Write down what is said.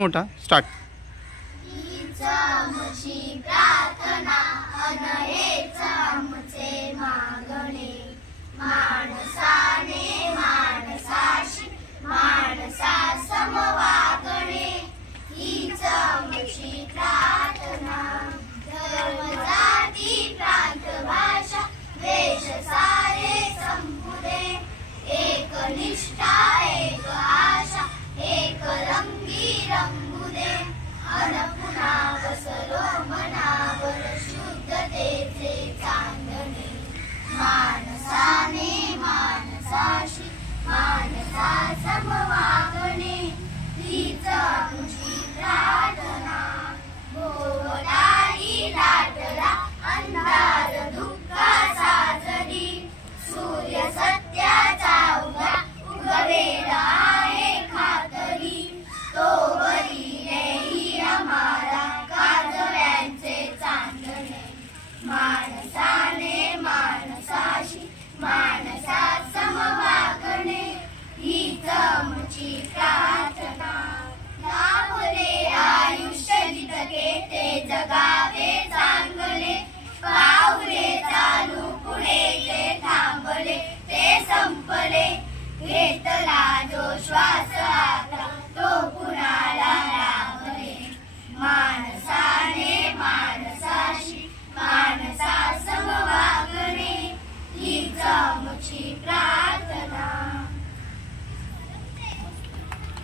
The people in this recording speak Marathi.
मोठा स्टार्थना गणे माणसाशी माणसा समवागणे ही चम श्री प्रार्थना धर्म जाती प्रतभाषा वेष सारे संपुरे एक निष्ठा Bye.